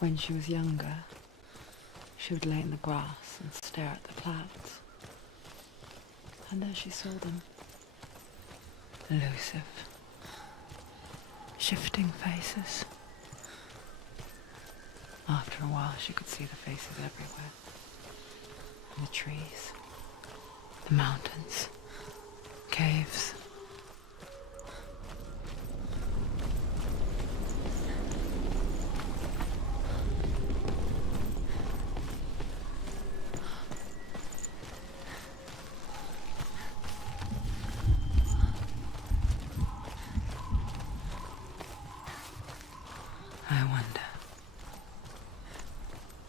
When she was younger, she would lay in the grass and stare at the clouds. And as she saw them, elusive, shifting faces. After a while, she could see the faces everywhere. In the trees, the mountains, caves. I wonder,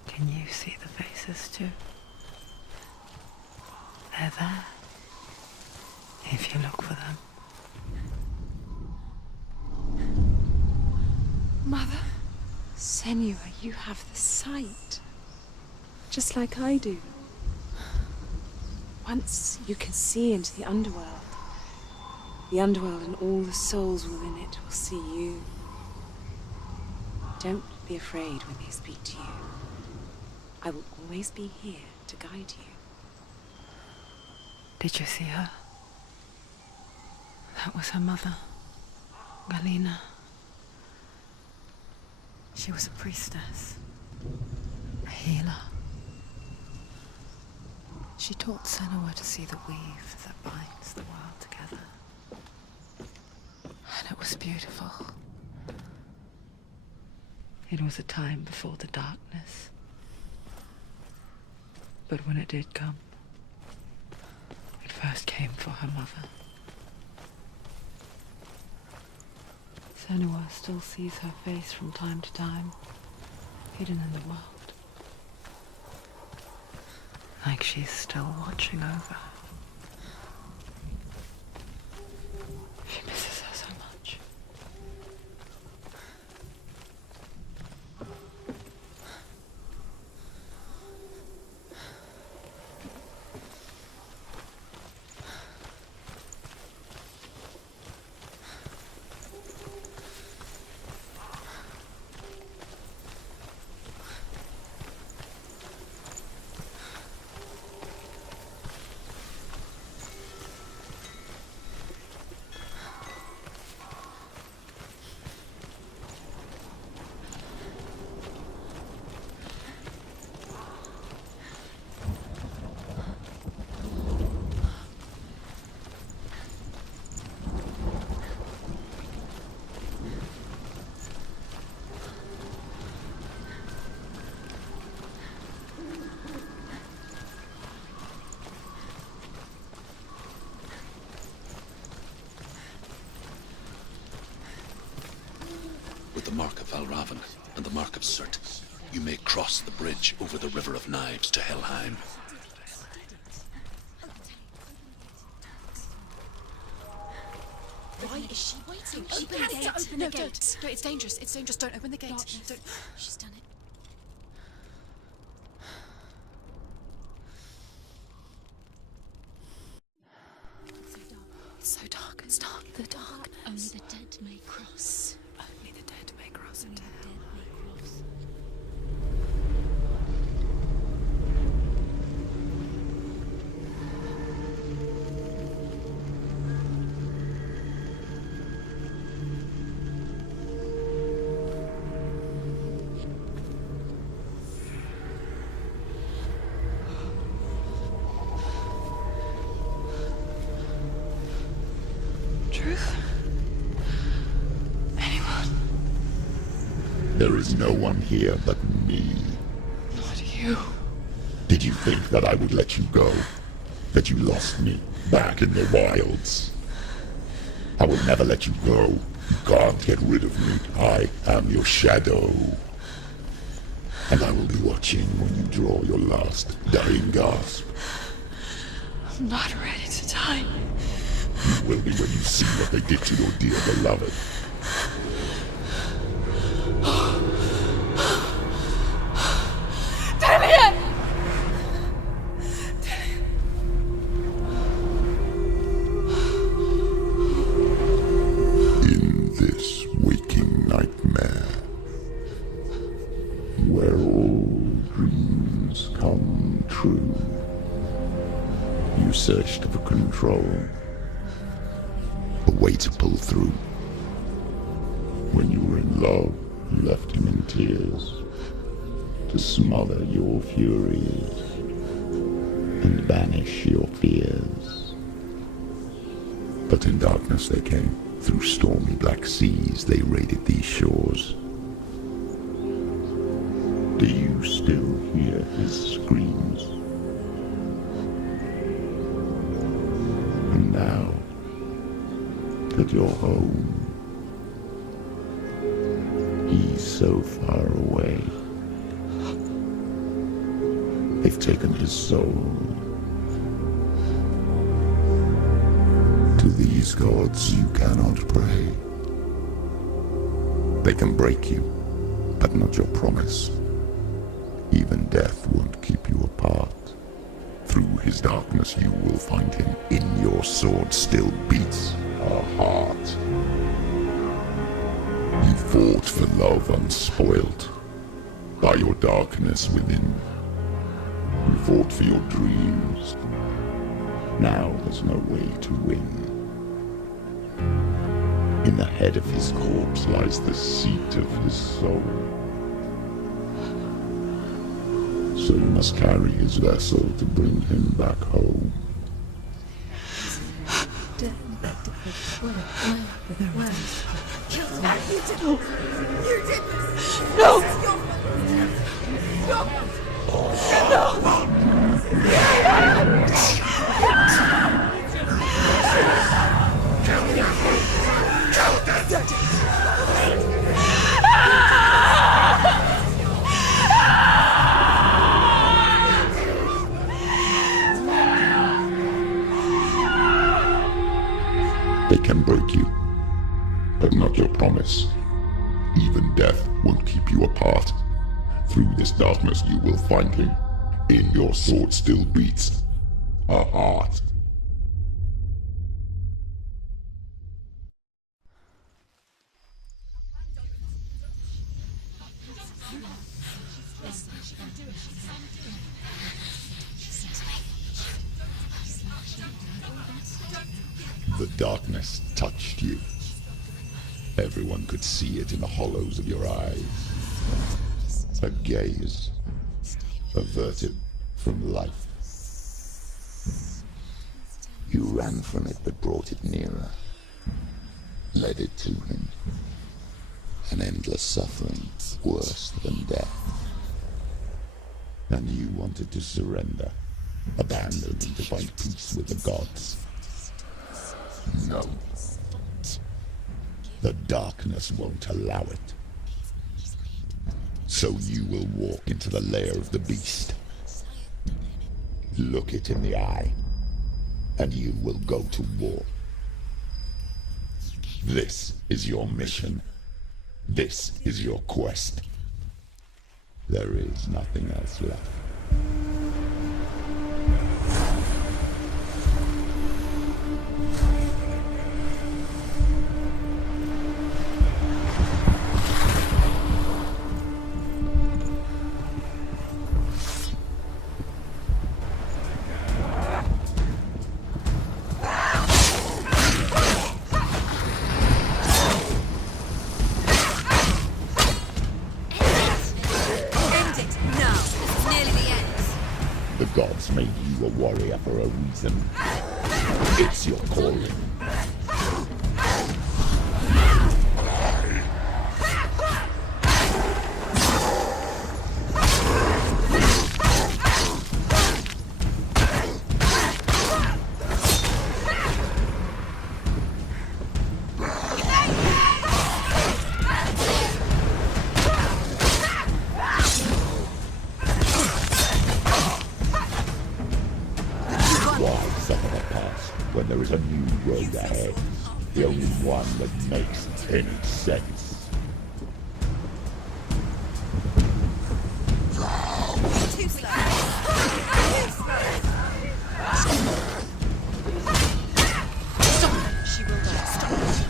can you see the faces too? They're there, if you look for them. Mother, Senua, you have the sight, just like I do. Once you can see into the underworld and all the souls within it will see you. Don't be afraid when they speak to you. I will always be here to guide you. Did you see her? That was her mother, Galena. She was a priestess, a healer. She taught Senua to see the weave that binds the world together. And it was beautiful. It was a time before the darkness. But when it did come, it first came for her mother. Senua still sees her face from time to time, hidden in the world. Like she's still watching over her. She misses her so much. With the mark of Valravan and the mark of Surt, you may cross the bridge over the River of Knives to Helheim. Why is she waiting? Open the gate. Open the gate. No, it's dangerous. It's dangerous. Don't open the gate. Don't. She's done it. It's so dark. It's dark. The darkness. Only the dead may cross. Only the dead may cross into hell. Truth? Anyone? There is no one here but me. Not you. Did you think that I would let you go? That you lost me back in the wilds? I will never let you go. You can't get rid of me. I am your shadow. And I will be watching when you draw your last dying gasp. I'm not ready to die. You will be when you see what they did to your dear beloved. In this waking nightmare, You searched for control, a way to pull through. When you were in love, you left him in tears to smother your furies and banish your fears. But in darkness they came, through stormy black seas they raided these shores. Do you still hear his screams? And now that you're home, he's so far away. They've taken his soul. To these gods you cannot pray. They can break you, but not your promise. Even death won't keep you apart. Through his darkness you will find him. In your sword still beats a heart. You fought for love unspoilt by your darkness within. You fought for your dreams. Now there's no way to win. In the head of his corpse lies the seat of his soul. So you must carry his vessel to bring him back home. They can break you, but not your promise. Even death won't keep you apart. Through this darkness you will find him. In your sword still beats a heart. The darkness touched you. Everyone could see it in the hollows of your eyes. A gaze averted from life. You ran from it but brought it nearer. Led it to him. An endless suffering worse than death. And you wanted to surrender. Abandon to find peace with the gods. No. The darkness won't allow it. So you will walk into the lair of the beast. Look it in the eye, and you will go to war. This is your mission. This is your quest. There is nothing else left. The gods made you a warrior for a reason. It's your calling. When there is a new road ahead, the only one that makes any sense. Too slow. Stop it. She will die. Stop it.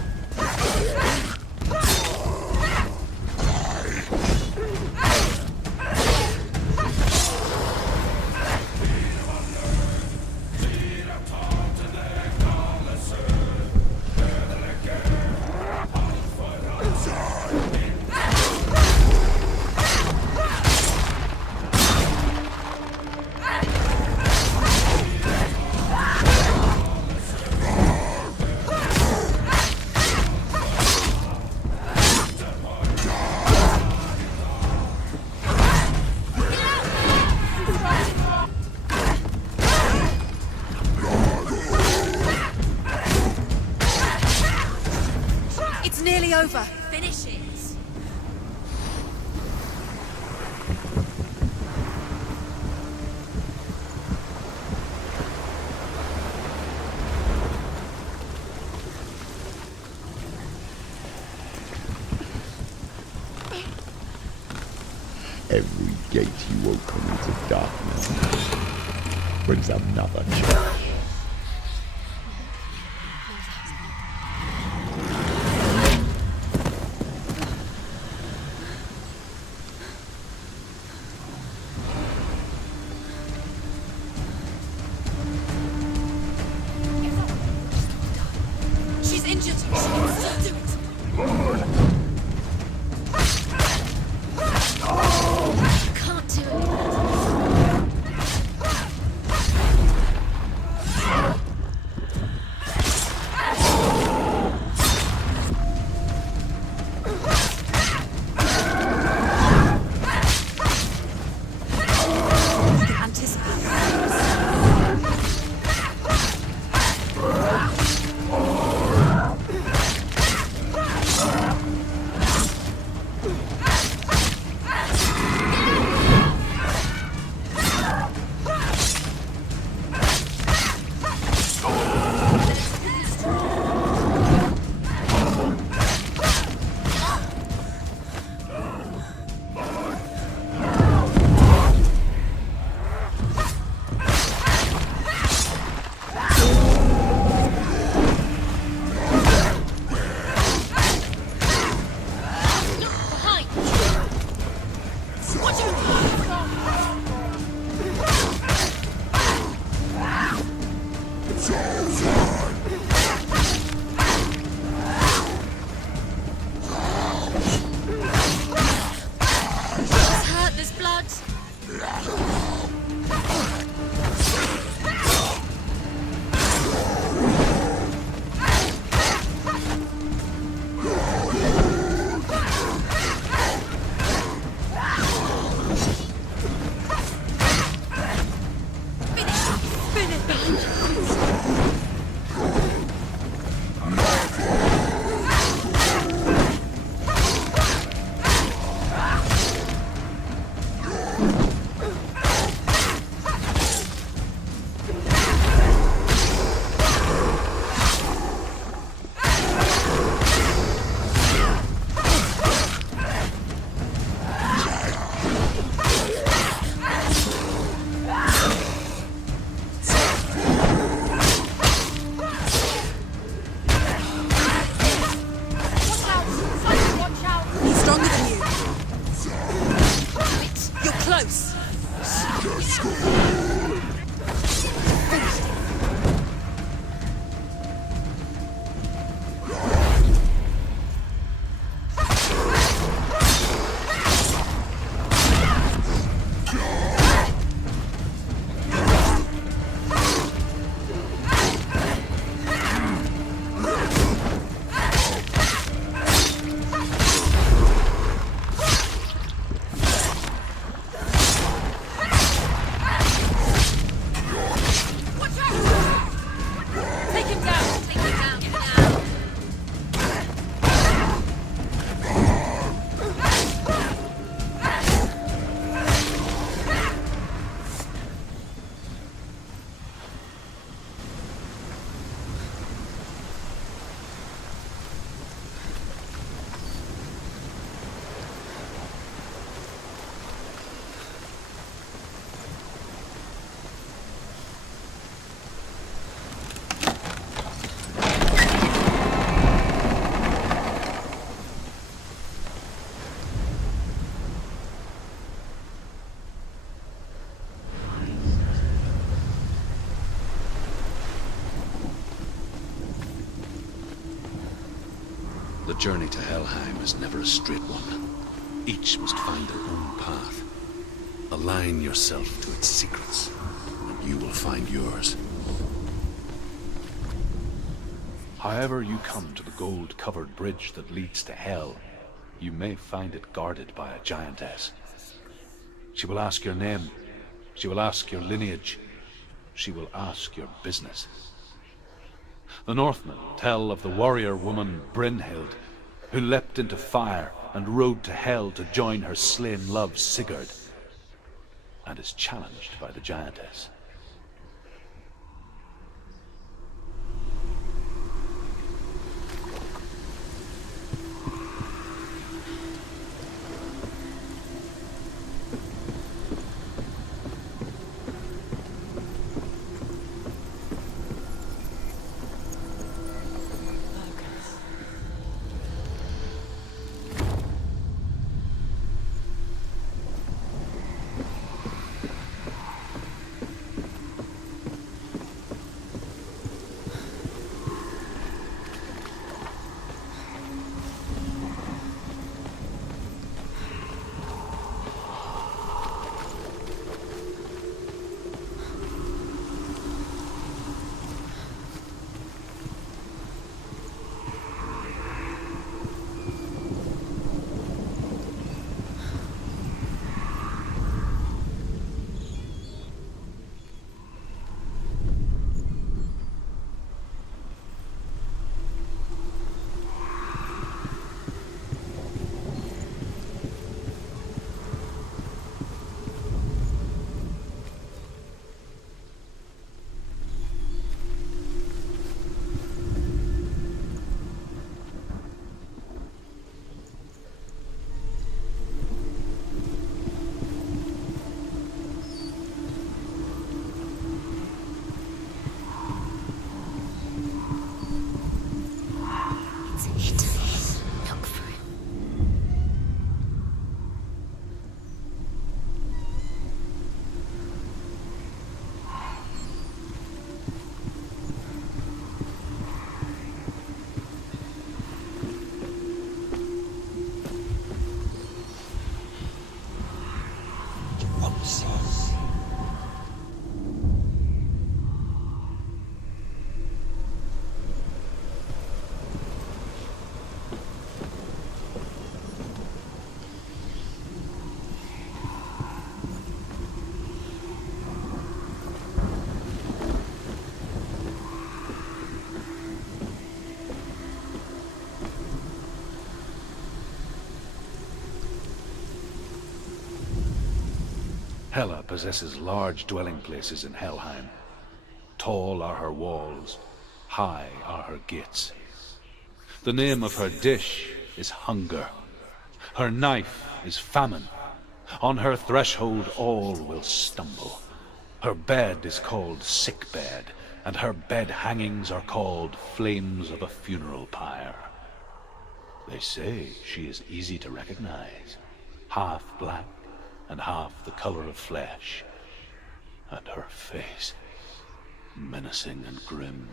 It's nearly over. Finish it. Every gate you open into darkness brings another challenge. She's injured. Stop doing it. Can't do it. You can anticipate your moves. Behind. Watch out! It's hurt. There's blood. He's stronger than you. You're close. Watch out! Take him down. Take him down. Get him down. The journey to Helheim is never a straight one. Each must find their own path. Align yourself to its secrets, and you will find yours. However you come to the gold-covered bridge that leads to Hell, you may find it guarded by a giantess. She will ask your name. She will ask your lineage. She will ask your business. The Northmen tell of the warrior woman Brynhild, who leapt into fire and rode to hell to join her slain love Sigurd, and is challenged by the giantess. Hela possesses large dwelling places in Helheim. Tall are her walls, high are her gates. The name of her dish is hunger. Her knife is famine. On her threshold all will stumble. Her bed is called sick bed, and her bed hangings are called flames of a funeral pyre. They say she is easy to recognize, half black and half the color of flesh, and her face menacing and grim.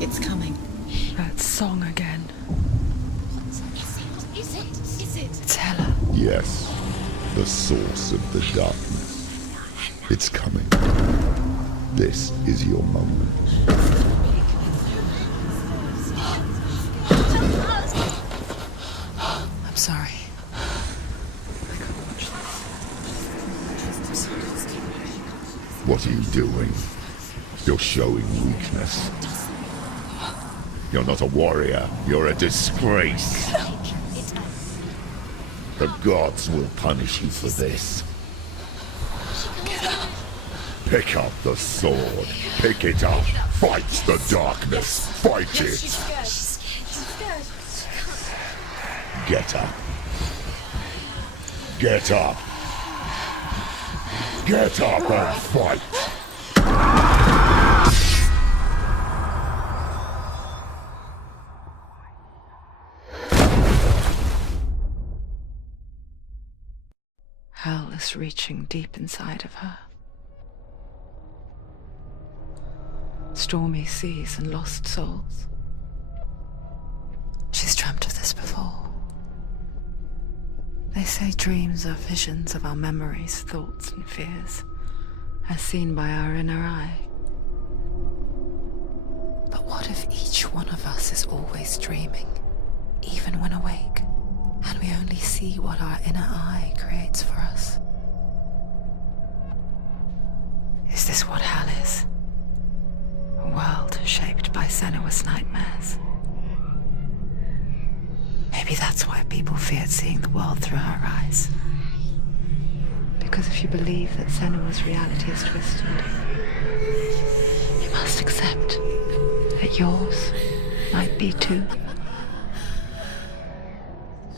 It's coming. That song again. Is it? It's Hela. Yes, the source of the darkness. It's coming. This is your moment. What are you doing? You're showing weakness. You're not a warrior. You're a disgrace. The gods will punish you for this. Pick up the sword. Pick it up. Fight the darkness. Fight it. Get up. Get up. Get up and fight. Hell is reaching deep inside of her. Stormy seas and lost souls. She's dreamt of this before. They say dreams are visions of our memories, thoughts, and fears, as seen by our inner eye. But what if each one of us is always dreaming, even when awake, and we only see what our inner eye creates for us? Is this what hell is? A world shaped by Senua's nightmares. Maybe that's why people feared seeing the world through her eyes. Because if you believe that Senua's reality is twisted, you must accept that yours might be too.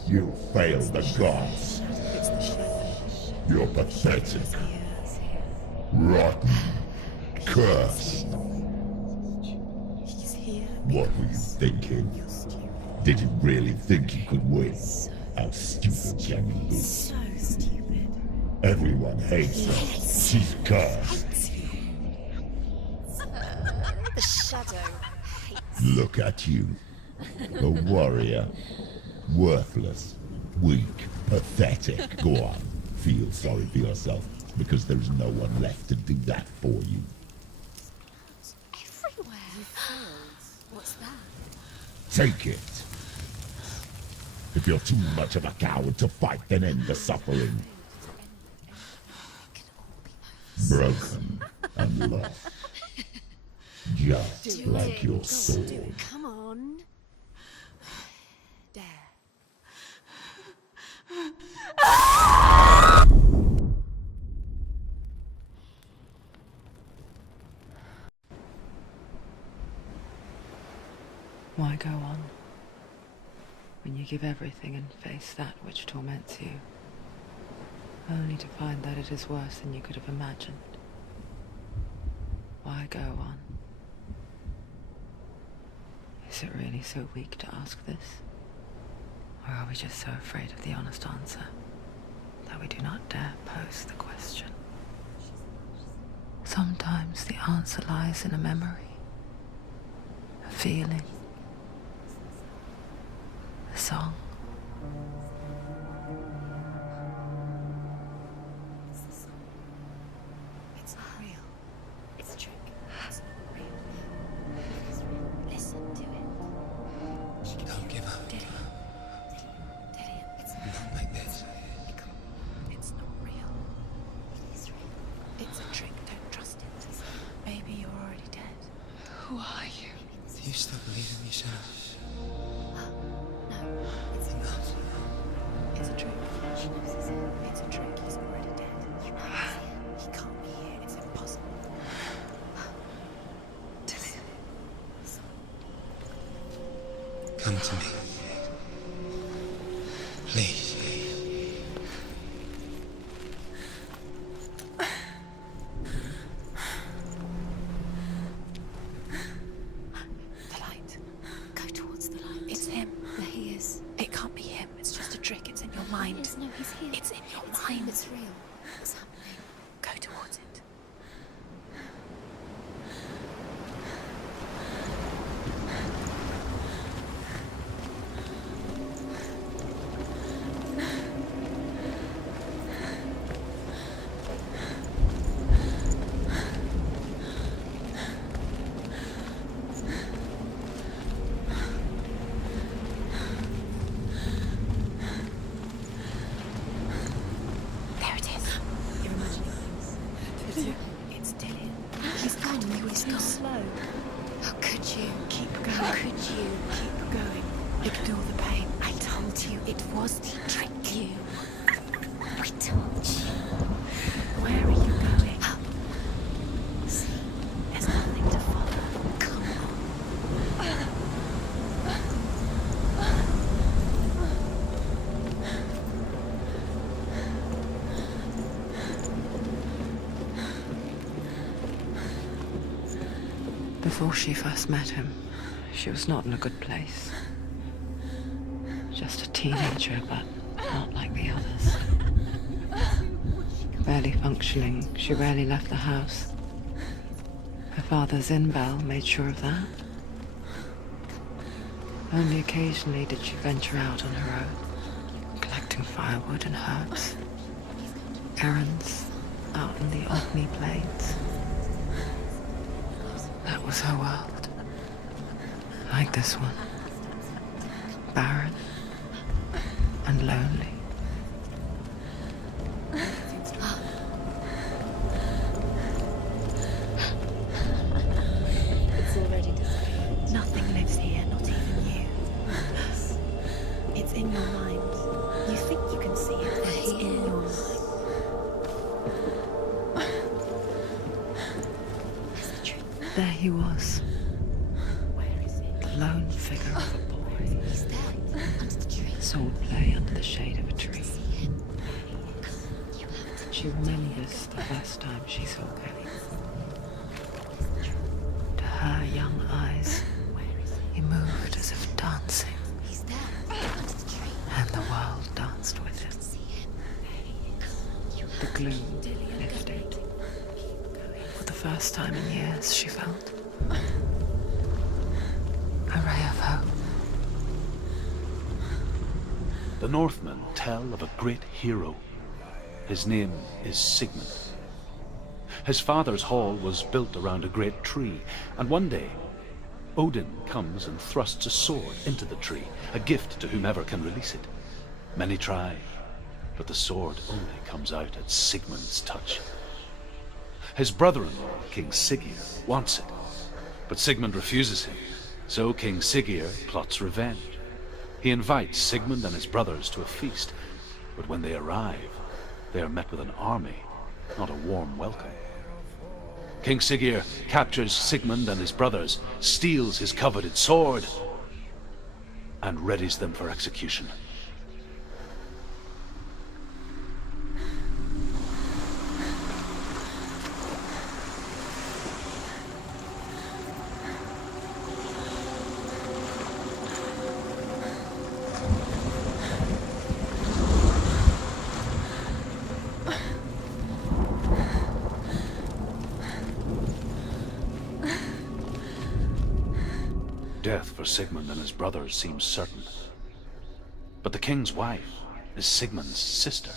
You failed the gods. You're pathetic. Rotten. Cursed. What were you thinking? Did you really think you could win? How stupid can you be? So stupid. Everyone hates her. She's cursed. The shadow hates. Look at you. A warrior. Worthless. Weak. Pathetic. Go on. Feel sorry for yourself, because there's no one left to do that for you. Everywhere. What's that? Take it. If you're too much of a coward to fight, then end the suffering. Broken and lost. Just like your sword. Come on. Dare. Why go on when you give everything and face that which torments you, only to find that it is worse than you could have imagined? Why go on? Is it really so weak to ask this? Or are we just so afraid of the honest answer that we do not dare pose the question? Sometimes the answer lies in a memory, a feeling, a song. It's not real. It's a trick. It's not real. Listen to it. Don't give up. Did it? It's Not like this. It's not real. It is real. It's a trick. Don't trust it. Maybe you're already dead. Who are you? Do you still believe in yourself? No, it's not. It's a trick. She knows it's him. It's a trick. He's already dead. He can't be here. It's impossible. Come to me. Please. The light. Go towards the light. It's him. There he is. It can't be him. It's just a trick. It's in your mind. No, he's here. It's in your mind. It's real. What's happening? Go towards it. There it is. Your imagination. How could you keep going? Ignore the pain. I told you it was to trick you. I told you. Where are you going? Up. See, there's nothing to follow. Come on. Before she first met him, she was not in a good place. Just a teenager, but not like the others. Barely functioning, she rarely left the house. Her father's in-bell made sure of that. Only occasionally did she venture out on her own, collecting firewood and herbs. Errands out in the Orkney Plains. That was her world. Like this one. Barren and lonely. It's already disappeared. Nothing lives here, not even you. It's in your mind. You think you can see it, but it's in your mind. There he was, Where is it? the lone figure of a boy. He's there, under the tree. Swordplay under the shade of a tree. She remembers the first time she saw him. To her young eyes, he moved as if dancing, He's there, under the tree. and the world danced with him. The gloom lifted. For the first time in years, she felt a ray of hope. The Northmen tell of a great hero. His name is Sigmund. His father's hall was built around a great tree, and one day Odin comes and thrusts a sword into the tree, a gift to whomever can release it. Many try, but the sword only comes out at Sigmund's touch. His brother-in-law, King Siggeir, wants it, but Sigmund refuses him, so King Siggeir plots revenge. He invites Sigmund and his brothers to a feast, but when they arrive, they are met with an army, not a warm welcome. King Siggeir captures Sigmund and his brothers, steals his coveted sword, and readies them for execution. Death for Sigmund and his brothers seems certain. But the king's wife is Sigmund's sister,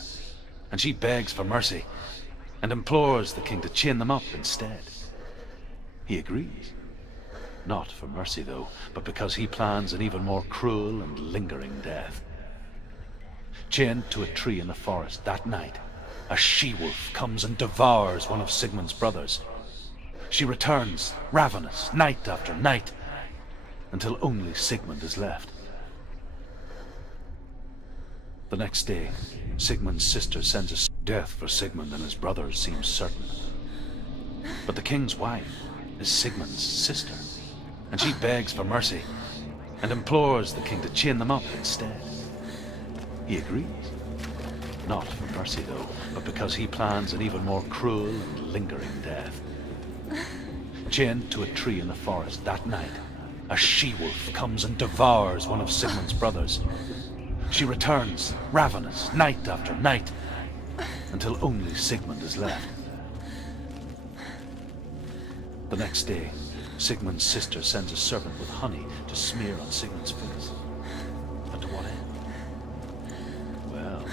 and she begs for mercy and implores the king to chain them up instead. He agrees. Not for mercy, though, but because he plans an even more cruel and lingering death. Chained to a tree in the forest that night, a she-wolf comes and devours one of Sigmund's brothers. She returns, ravenous, night after night, until only Sigmund is left. The next day, Sigmund's sister sends us. Death for Sigmund and his brothers seems certain. But the king's wife is Sigmund's sister, and she begs for mercy and implores the king to chain them up instead. He agrees. Not for mercy, though, but because he plans an even more cruel and lingering death. Chained to a tree in the forest that night, a she-wolf comes and devours one of Sigmund's brothers. She returns, ravenous, night after night, until only Sigmund is left. The next day, Sigmund's sister sends a servant with honey to smear on Sigmund's face. But to what end? Well,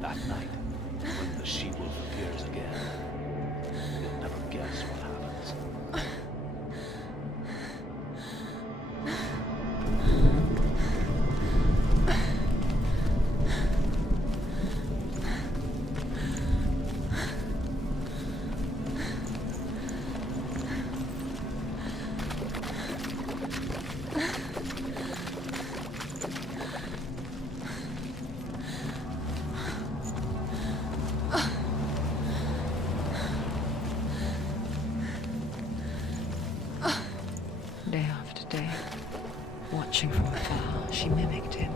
that night, when the she-wolf appears again, you'll never guess what happens. Watching from afar, she mimicked him,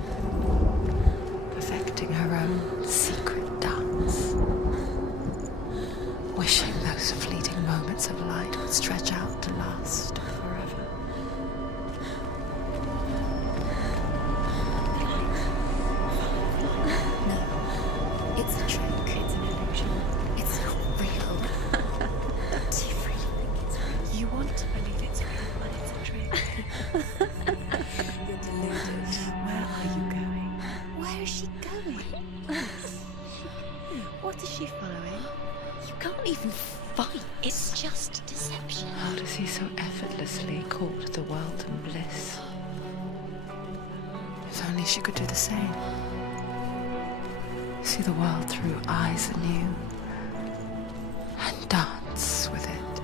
perfecting her own secret dance, wishing those fleeting moments of light would stretch out to last forever. No, it's a trick. It's an illusion. It's not real. Do you really think it's real? You want to believe it's real, but it's a trick. You're deluded. Where are you going? Where is she going? What is she following? You can't even fight. It's just deception. How does he so effortlessly court the world and bliss? If only she could do the same. See the world through eyes anew and dance with it,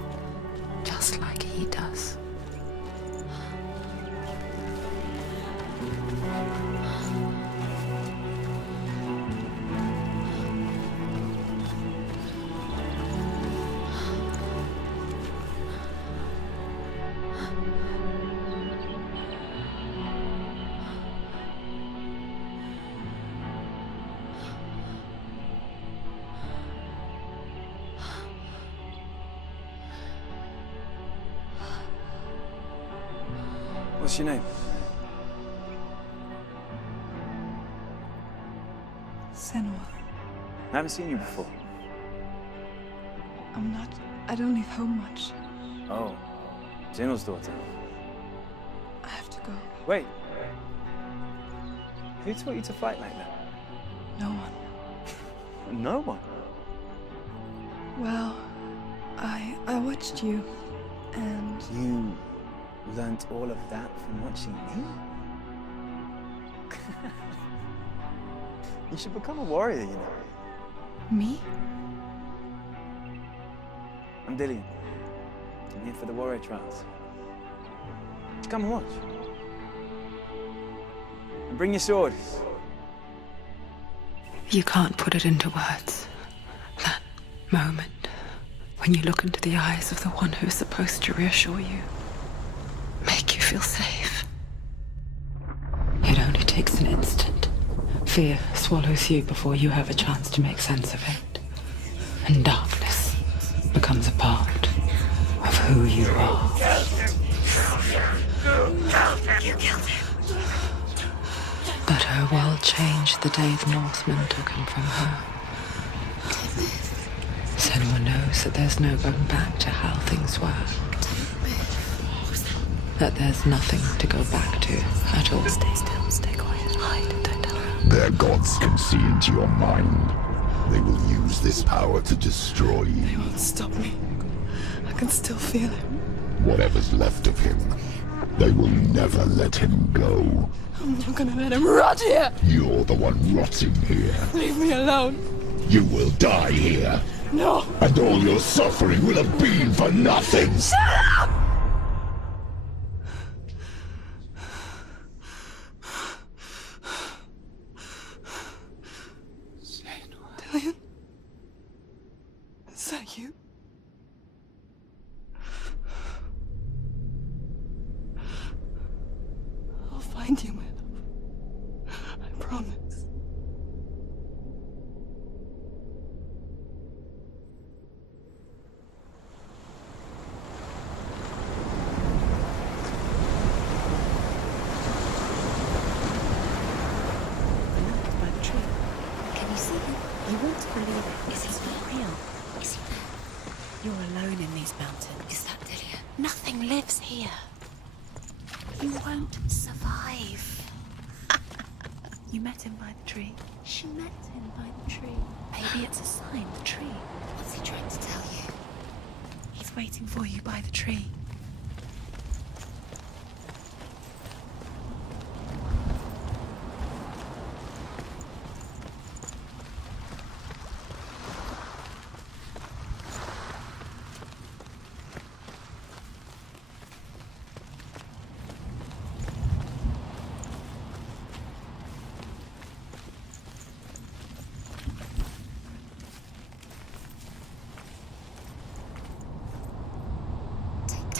just like he does. What's your name? Senua, I haven't seen you before. I don't leave home much. Oh, Zeno's daughter. I have to go. Wait. Who taught you to fight like that? No one. No one. Well, I watched you, and You learnt all of that from watching me? You should become a warrior, you know. me? I'm Dillian. I'm here for the warrior trials. Come and watch. And bring your sword. You can't put it into words. That moment when you look into the eyes of the one who's supposed to reassure you, make you feel safe. It only takes an instant. Fear swallows you before you have a chance to make sense of it. And darkness becomes a part of who you are. You killed him. But her world changed the day the Northmen took him from her. Senua knows that there's no going back to how things were. That there's nothing to go back to at all. Stay still, stay quiet, hide, don't tell her. Their gods can see into your mind. They will use this power to destroy They you. won't stop me. I can still feel him. Whatever's left of him, they will never let him go. I'm not gonna let him rot here. You're the one rotting here. Leave me alone. You will die here. No. And all your suffering will have been for nothing. Dillian? Is that you? I'll find you, my love. I promise. By the tree. Can you see him? You want to believe it. Is he not real? Is he there? You're alone in these mountains. Is that Dillian? Nothing lives here. You won't survive. You met him by the tree. She met him by the tree. Maybe it's a sign, the tree. What's he trying to tell you? He's waiting for you by the tree. Take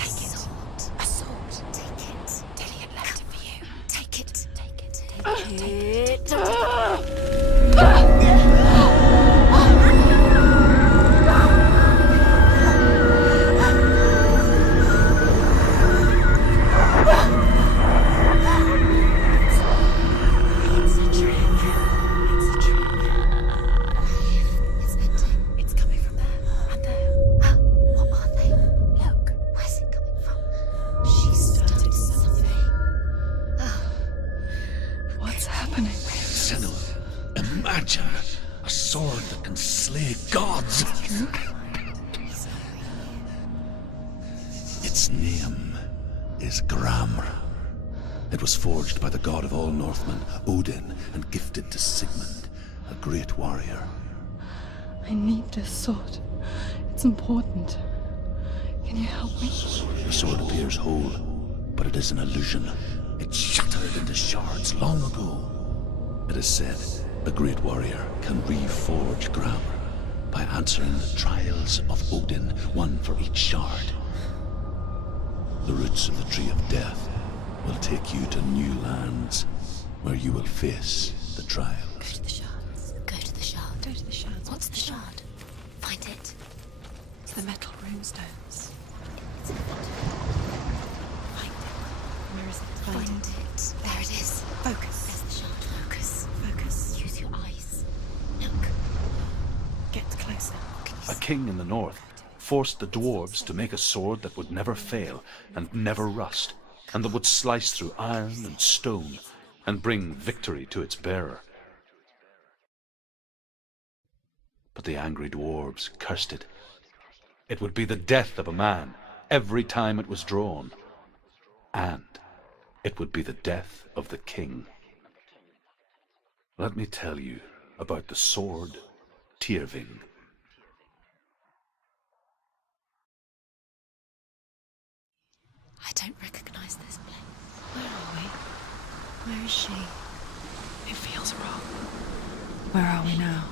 It's ending. It's coming from there and there. Oh, what are they? Look, where's it coming from? She started something. Oh. What's happening? Senua, imagine a sword that can slay gods. Its name is Gramr. It was forged by the god of all Northmen, Odin, and gifted to Sigmund, a great warrior. I need this sword. It's important. Can you help me? The sword appears whole, but it is an illusion. It shattered into shards long ago. It is said a great warrior can reforge Gramr by answering the trials of Odin, one for each shard. The roots of the Tree of Death will take you to new lands where you will face the trial. Go to the shards. Go to the shard. Go to the shards. What's the shard? Find it. It's the metal runestones. Find it. Where is it? Find it. There it is. Focus. There's the shard. Focus. Focus. Use your eyes. Look. Get closer. A king in the north forced the dwarves to make a sword that would never fail and never rust, and that would slice through iron and stone and bring victory to its bearer. But the angry dwarves cursed it. It would be the death of a man every time it was drawn, and it would be the death of the king. Let me tell you about the sword Tyrving. I don't recognize this place. Where are we? Where is she? It feels wrong. Where are we now?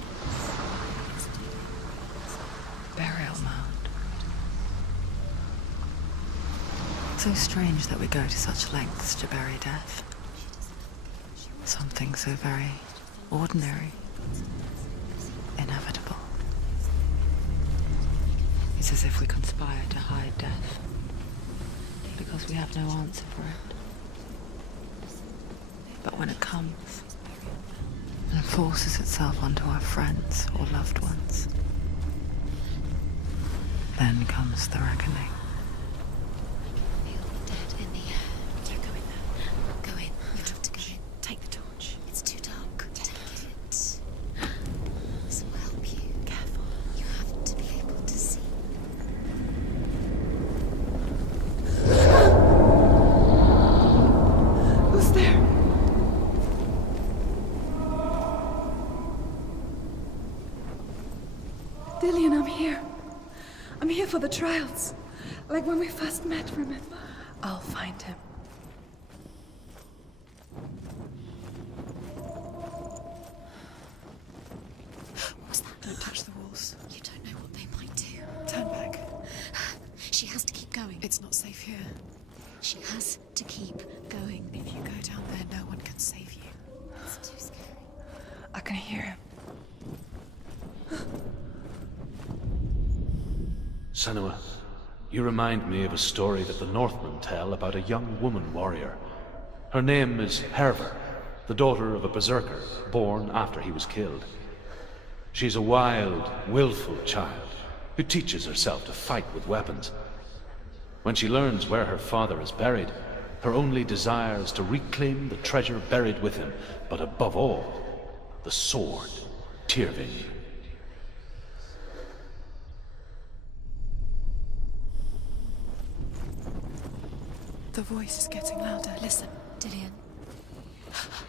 Burial mound. So strange that we go to such lengths to bury death. Something so very ordinary, inevitable. It's as if we conspire to hide death, because we have no answer for it. But when it comes and forces itself onto our friends or loved ones, then comes the reckoning. Feel the dead in the air. Don't go in there. Go in. You've got to go in. Take the torch. It's too dark. Take it. This will help you. Careful. You have to be able to see. Who's there? Dillian, I'm here. I'm here for the trials. Like when we first met, remember? I'll find him. What was that? Don't touch the walls. You don't know what they might do. Turn back. She has to keep going. It's not safe here. She has to keep going. If you go down there, no one can save you. It's too scary. I can hear him. Senua, you remind me of a story that the Northmen tell about a young woman warrior. Her name is Hervor, the daughter of a berserker born after he was killed. She's a wild, willful child who teaches herself to fight with weapons. When she learns where her father is buried, her only desire is to reclaim the treasure buried with him, but above all, the sword, Tyrving. The voice is getting louder. Listen. Dillian.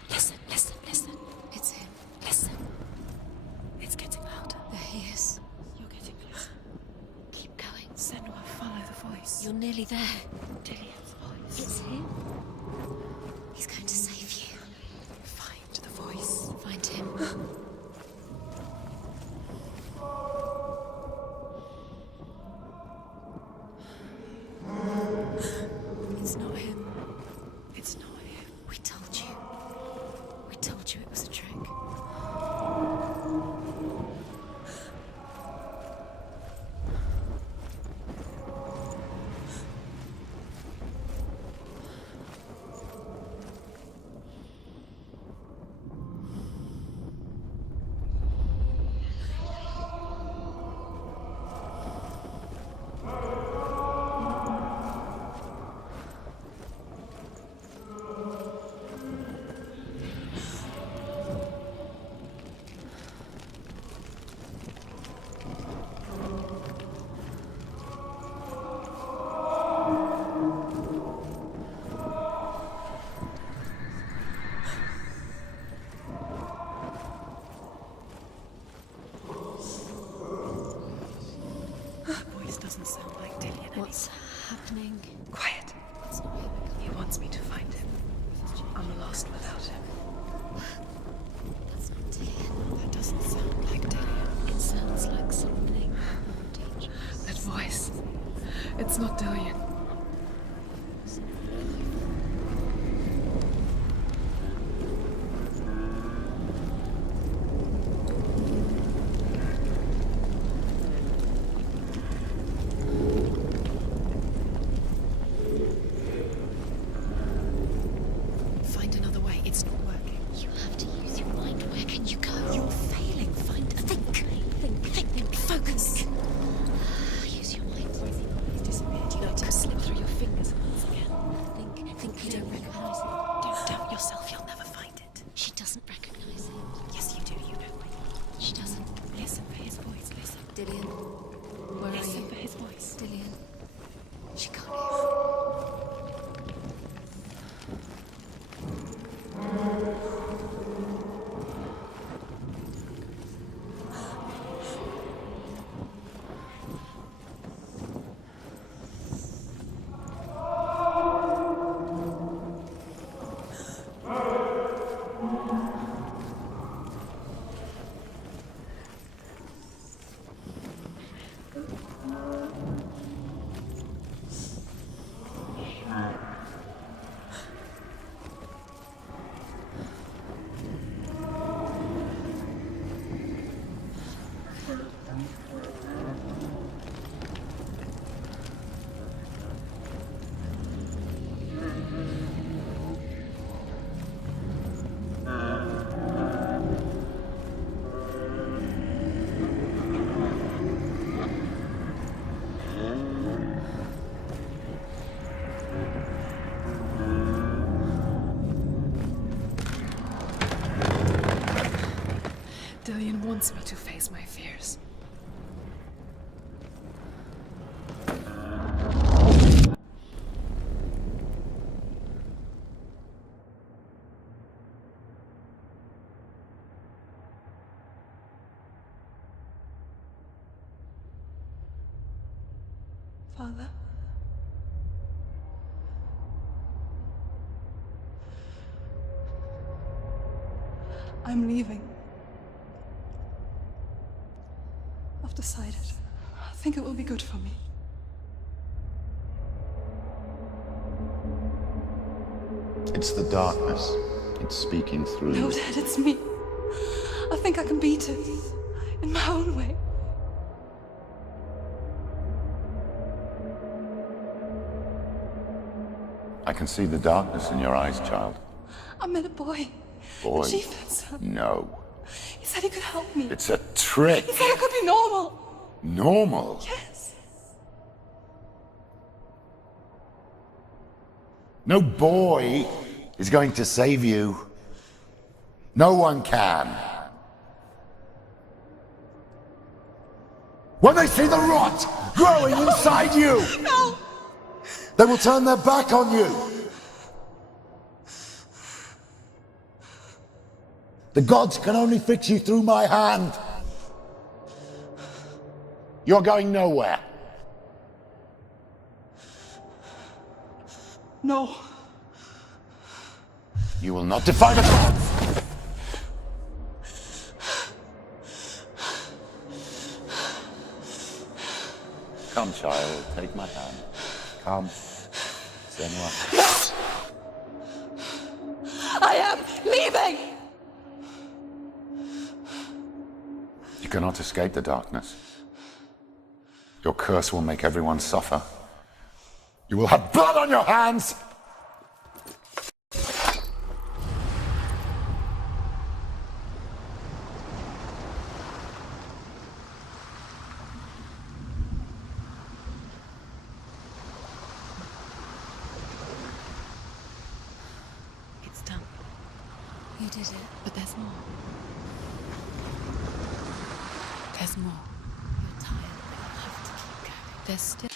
Listen, listen, listen. It's him. Listen. It's getting louder. There he is. You're getting closer. Keep going. Senua, follow the voice. You're nearly there. Dillian's voice. It's him. He's going to save you. Find the voice. Find him. It's not him. It's not him. We told you. told you it was a trick. Doesn't sound like Dillian. What's happening? Quiet. He wants me to find him. I'm lost without him. That's not Dillian. That doesn't sound like Dillian. It sounds like something more dangerous. That voice. It's not Dillian. Find another way. It's not working. You have to use your mind. Where can you go? You're failing. Think. Focus. Use your mind. He's disappeared. You let him slip through your fingers once again. Think you don't recognize it. Don't doubt yourself. You'll never find it. She doesn't recognize it. Yes, you do. You know it. She doesn't. Listen for his voice. Listen. Dillian, where Listen are you? for his voice. Dillian. She can't hear. Dillian wants me to face my fears. Father? I'm leaving. I've decided. I think it will be good for me. It's the darkness. It's speaking through No, you. Dad, it's me. I think I can beat it. In my own way. I can see the darkness in your eyes, child. I met a boy. Boy. The chieftain's son. No. He said he could help me. It's a trick. He said I could be normal. Normal. Yes. No boy is going to save you. No one can. When they see the rot growing inside you, No! they will turn their back on you. The gods can only fix you through my hand. You're going nowhere. No. You will not defy the gods. Come, child, take my hand. Come. Senua. I am leaving! cannot escape the darkness. Your curse will make everyone suffer. You will have blood on your hands! It's done. You did it. But there's more. There's more. You're tired, but you have to keep going. There's still